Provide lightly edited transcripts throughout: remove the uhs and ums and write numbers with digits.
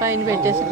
పైన పెట్టేసి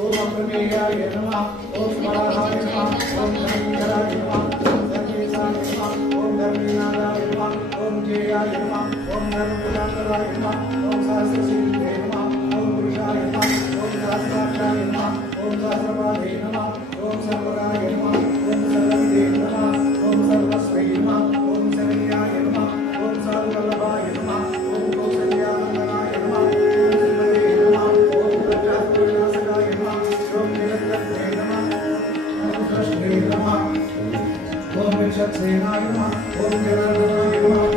ओम ओम अप्रमेयाय नमः ओम स्वाहाय नमः ओम धर्मेन्द्राय नमः ओम सर्वेशाय नमः ओम धर्मेनादाय नमः ओम जयाय नमः ओम धर्मपुराणाय नमः ओम सहस्रशीले नमः ओम पुरुषाय नमः ओम सहस्राक्षाय नमः ओम सहस्रपादे नमः ओम सर्वगाय नमः ओम सर्वविदे नमः ओम सर्वस्वै नमः ओम शरण्याय नमः ओम सर्ववल्लभाय नमः ओम कौसल्यानन्दनाय नमः ओम श्रीमते नमः ओम प्रजापतिनाशकाय नमः ओम निरंजने नमः ओम सृष्टे नमः ओम विचक्षेणाय नमः ओम जनार्दनाय नमः ओम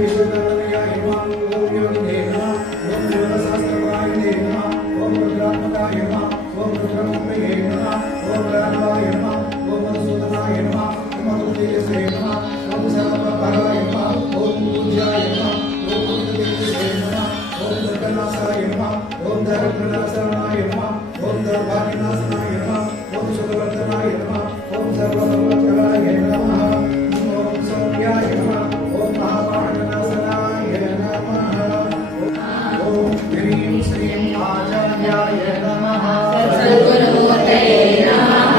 विशुद्धतनयाय नमः ओम योगिने नमः ओम योगशास्त्रवायिने नमः ओम रुद्रात्मकाय नमः ओम रुद्रमुखये नमः ओम राघवाय नमः ओम मधुसूदनाय नमः ओम मधुतेजसे नमः ओम सर्वपराय नमः ओम पूज्याय नमः ओम तेजसे नमः ओम दुर्गनाशाय नमः ओम दरिद्रनाशनाय नमः ओम दौर्भाग्यनाशनाय नमः ओम सुखवर्धनाय नमः ओम सर्वसर्वकराय नमः ओम सौम्याय नमः ओम महापाणनाशनाय नमः ओम ह्रीं श्रीं आचार्याय नमः सद्गुरुमूर्तये नमः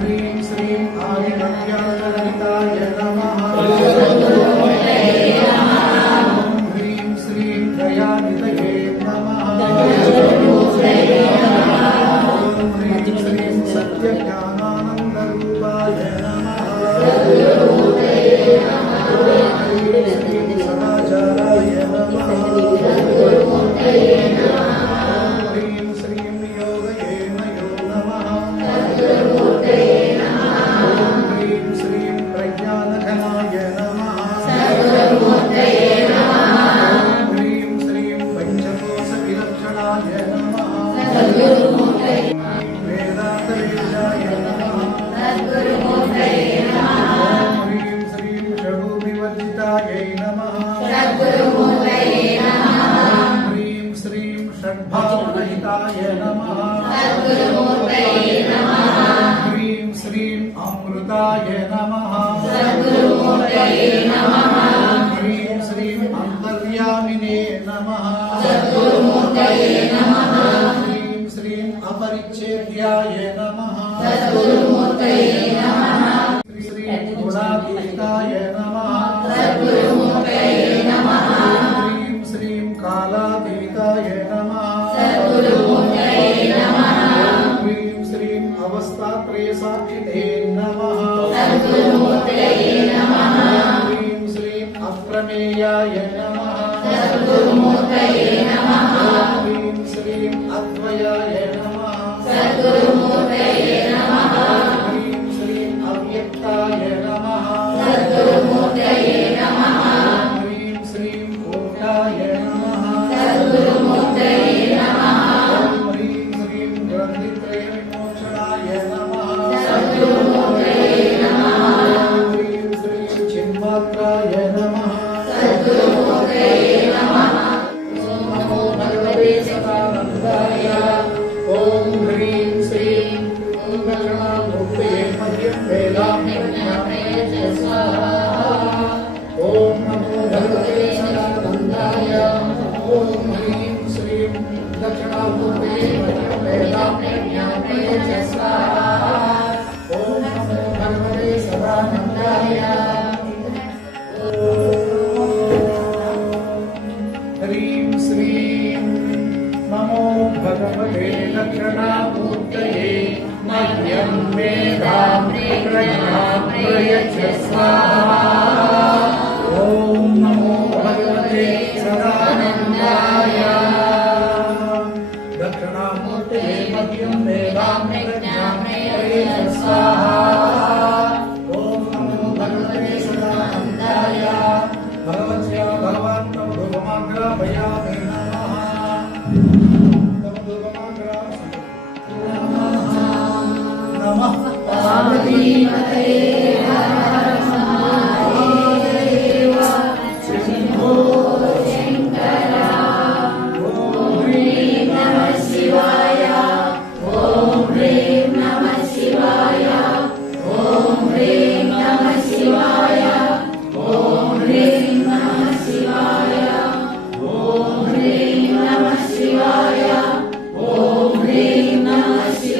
ह्रीं श्रीं आदिमध्यान्तरहिताय नमः सद्गुरुमूर्तये नमः ह्रीं श्रीं दयानिधये नमः सद्गुरुमूर्तये नमः ह्रीं श्रीं सत्यज्ञानानन्दरूपाय नमः सद्गुरुमूर्तये नमः ह्रीं श्रीं सदाचाराय नमः सद्गुरुमूर्तये नमः ह्रीं श्रीं योगयेनयो नमः सद्गुरुमूर्तये नमः ह्रीं श्रीं प्रज्ञानघनाय नमः सद्गुरुमूर्तये नमः ह्रीं श्रीं पञ्चकोशविलक्षणाय नमः सद्गुरुमूर्तये वेदान्तवेदाय नमः सद्गुरुमूर्तये नमः ह्रीं श्रीं षडूभिवर्जितायै नमः सद्गुरुमूर्तये नमः ह्रीं श्रीं षड्भावरहिताय नमः सद्गुरुमूर्तये नमः ह्रीं श्रीं अमृताय नमः सद्गुरुमूर्तये नमः ह्रीं श्रीं अन्तर्यामिने नमः सद्गुरुमूर्तये नमः ह्रीं श्रीं अपरिच्छेद्याय नमः सद्गुरुमूर्तये नमः श्रीं गुणातीताय नमः सद्गुरुमूर्तये नमः ह्रीं श्रीं कालातीताय नमः सद्गुरुमूर्तये नमः ह्रीं श्रीं अवस्थात्रयसाक्षिणे नमः सद्गुरुमूर्तये नमः ह्रीं श्रीं अप्रमेयाय नमः सद्गुरुमूर्तये नमः ह्रीं श्रीं अद्वयाय नमः सद्गुरुमूर्तये नमः ह्रीं श्रीं अव्यक्ताय नमः सद्गुरुमूर्तये नमः ह्रीं श्रीं कूटाय नमः सद्गुरुमूर्तये नमः ह्रीं श्रीं ग्रन्थित्रयविमोचनाय नमः सद्गुरुमूर्तये नमः ह्रीं श्रीं चिन्मात्राय नमः सद्गुरुमूर्तये नमः ॐ नमो भगवते सदानन्दाय ॐ ह्रीं श्रीं ॐ दक्षिणामूर्तये मह्यं वेदाम्यज्ञानमये च स्वाहा ॐ नमो भगवते सदानन्दाय ॐ ह्रीं श्रीं दक्षिणामूर्तये मह्यं वेदाम्यज्ञानमये च स्वाहा ॐ नमो भगवते सदानन्दाय ह्रीं श्रीं नमो भगवते दक्षिणामूर्तये मह्यं वेदाम्यज्ञानमये च स्वाहा ॐ नमो भगवते सदानन्दाय दक्षिणामूर्तये मह्यं वेदाम्यज्ञानमये च स्वाहा ॐ नमो भगवते सदानन्दाय भगवत्या भगवन्तं धूपमाग्रापयामि नमः तं धूपमाग्रापयामि नमः पार्वतीपतये हर हर महादेव शम्भो शङ्कर ॐ ह्रीं नमः शिवाय ॐ ह्रीं नमः शिवाय ॐ ह्रीं नमः शिवाय ॐ ह्रीं नमः शिवाय ॐ ह्रीं नमः शिवाय ॐ ह्रीं नमः शिवाय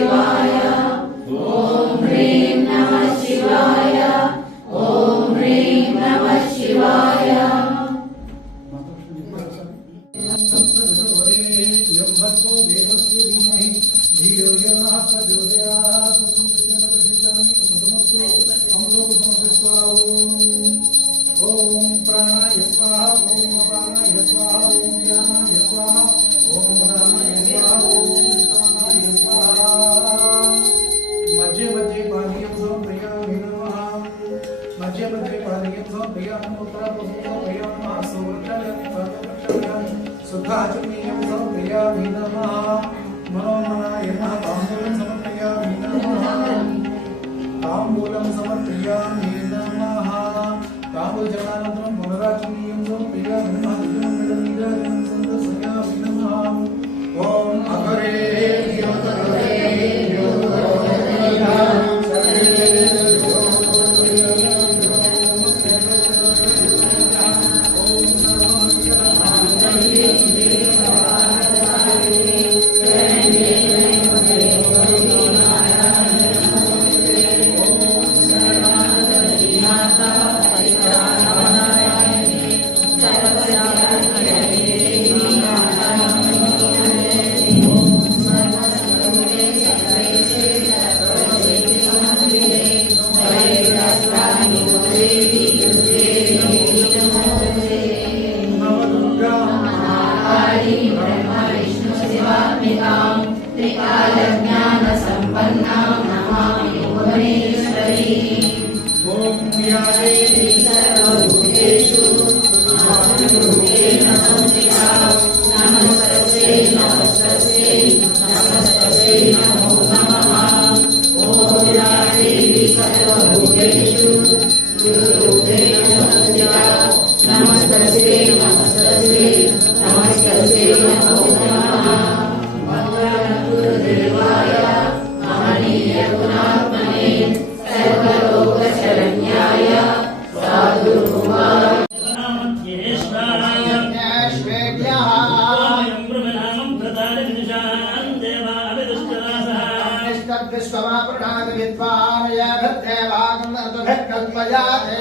विश्वमापुराणि विद्वानय भद्रेवागमर्दुभिर्कल्पयाते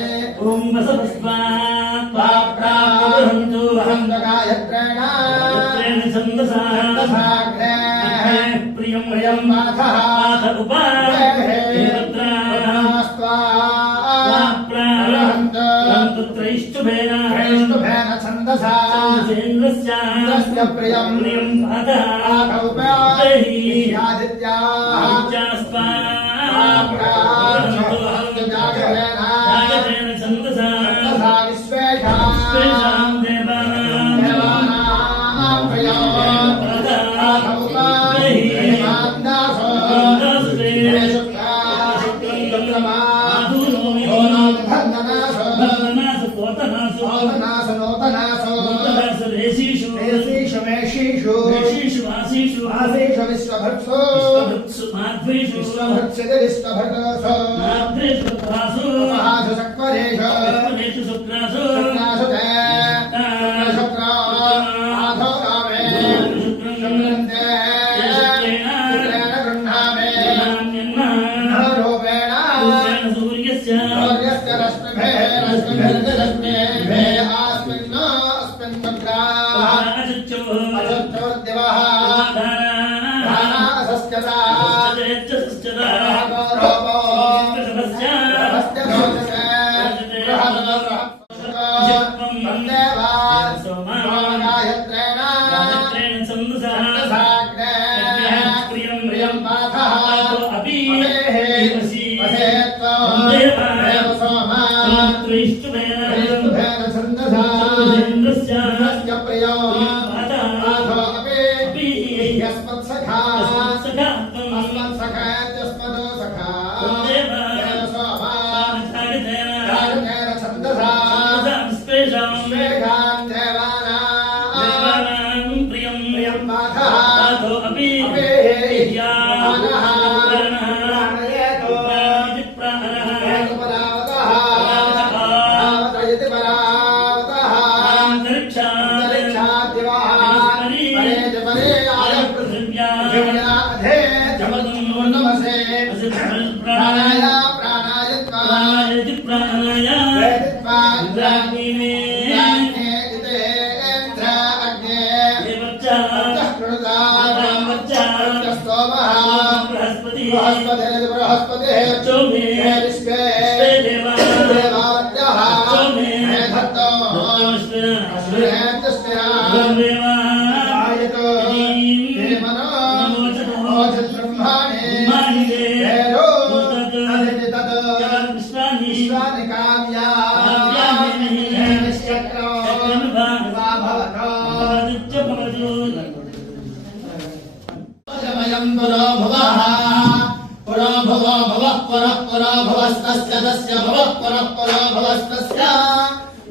ॐ वसवस्वात्पाप्राप्तुहन्तु गायत्रेण छन्दसा प्रियं प्रियं माथः त्रैष्टुभेन छन्दसा चन्द्रेन्द्रस्य प्रियं प्रियं जागतेन छन्दसा विश्वेषां देवानां प्रियं विश्वभक्षो माध्वेषु विश्वभक्षते विश्वभक्षो माध्वेषु सक्वरेषु शुक्रासु शुक्रासु ते शुक्रा आधो रामे शुक्रन्ते शुक्रेण गृह्णामे रूपेण सूर्यस्य रश्मिभिर्रश्मिभिः अस्मिन् मुद्राः अचोद्दिवः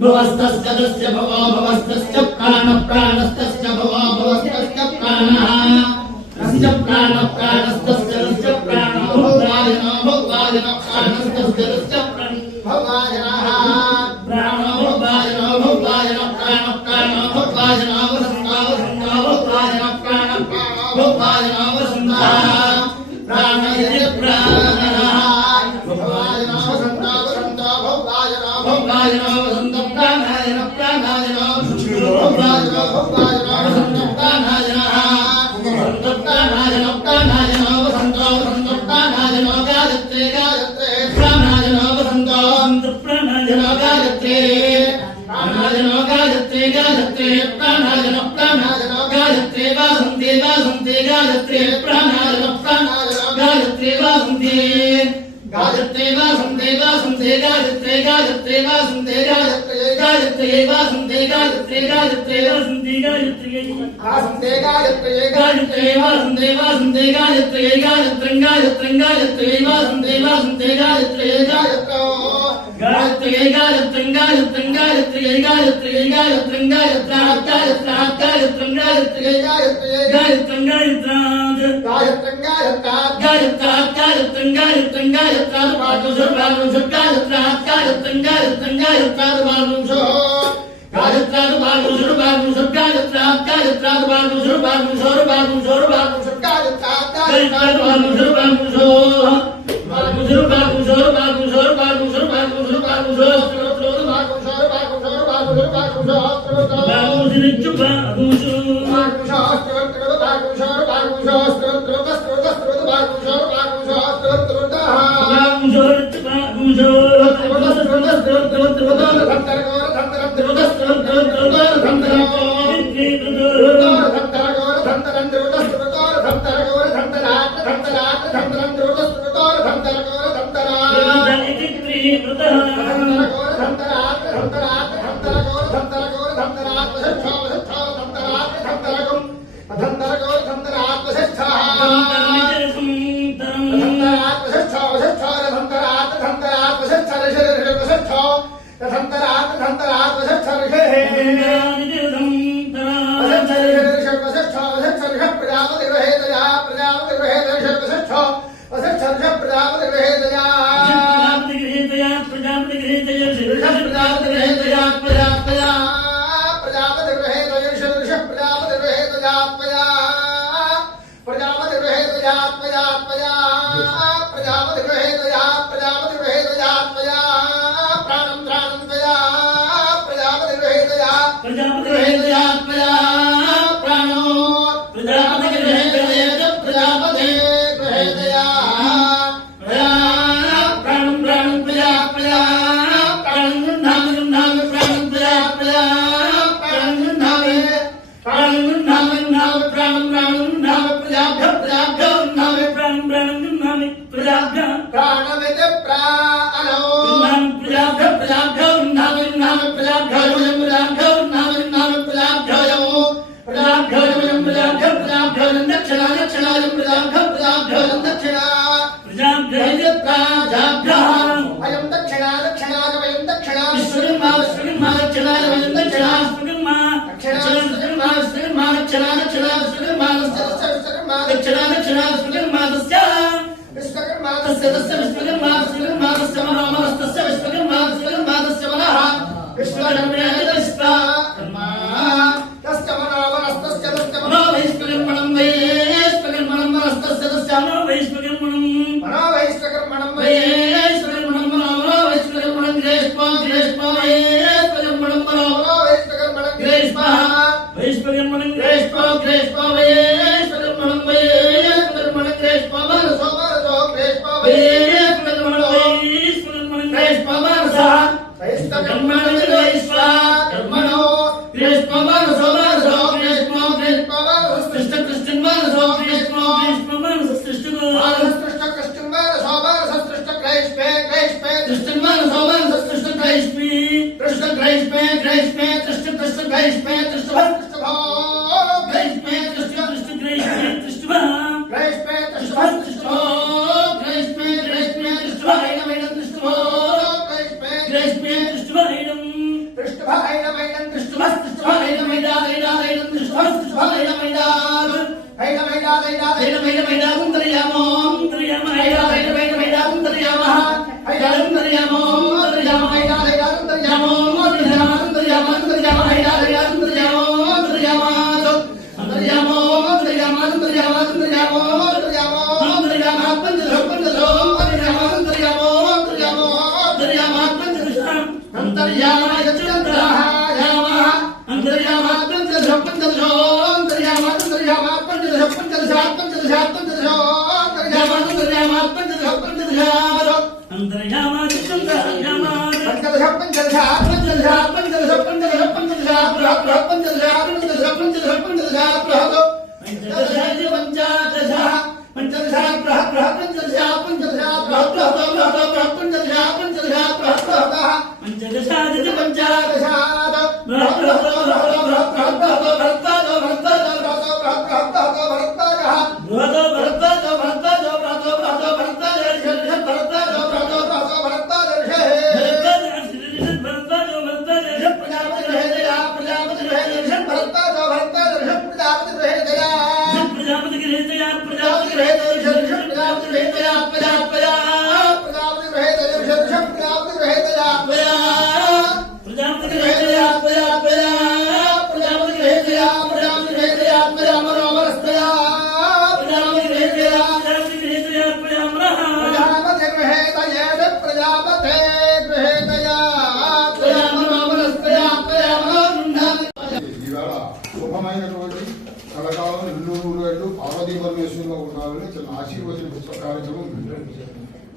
भवस्तस्य भवो भवस्तस्य प्राणस्तस्य भवो भवस्तस्य प्राणः तस्य प्राणस्तस्य प्राणो भवायनो प्राणस्तस्य भवायनः प्राणो भवायनो प्राणो भवायनो वसन्तो भवायनो भवायनो वसन्तः प्राणयति प्राणः भवायनो वसन्तो भवायनो गायत्री प्रजापति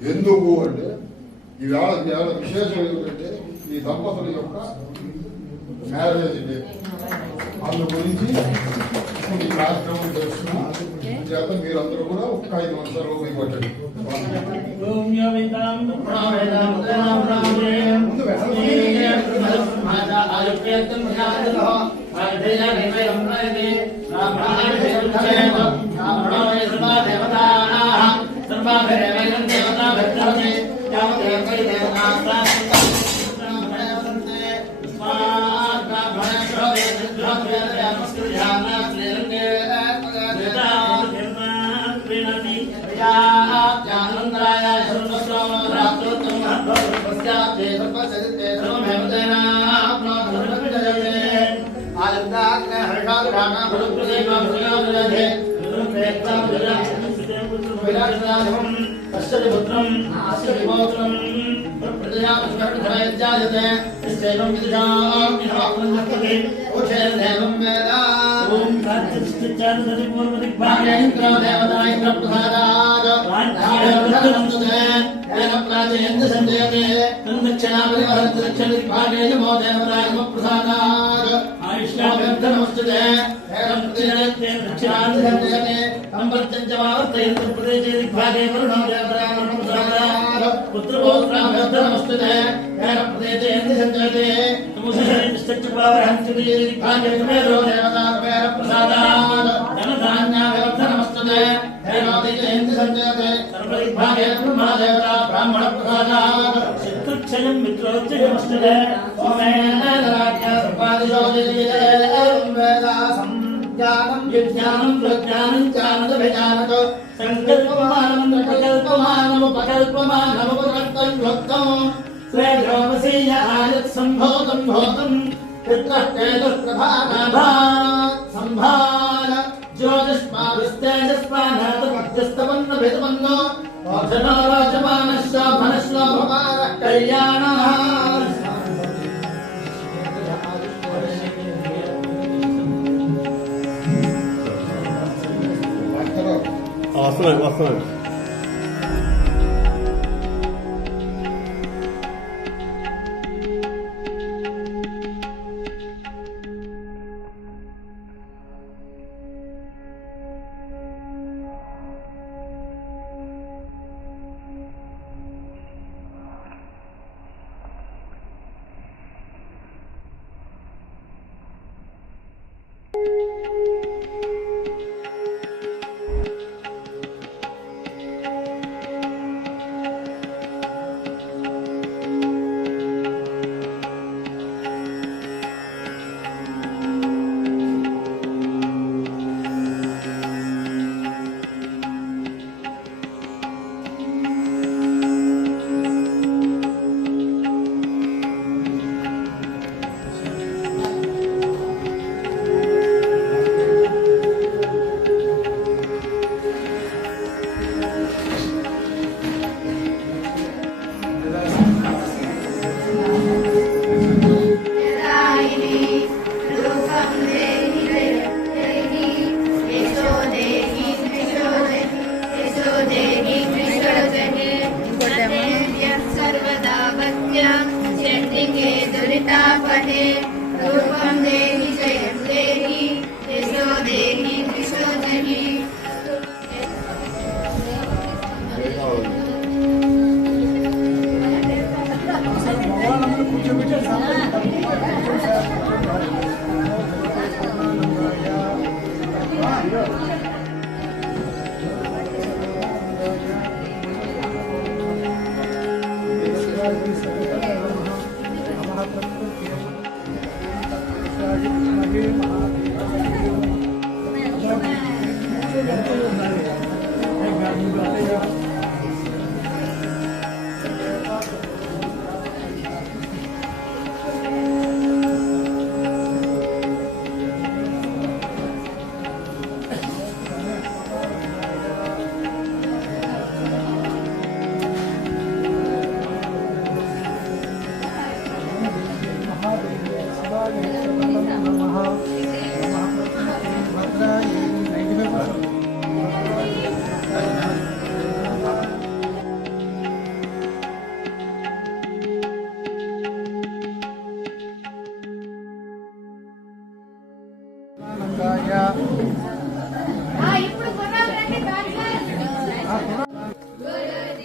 ఎందుకు అంటే ఈవేళ విశేషం ఏమిటంటే ఈ దంపతుల యొక్క మ్యారేజ్ డే. అందు గురించి ఈ కార్యక్రమం చేస్తున్నా చేత మీరందరూ కూడా ఒక 5 నిమిషాలు మీకు వచ్చండి. వస్తున్నాను. గురు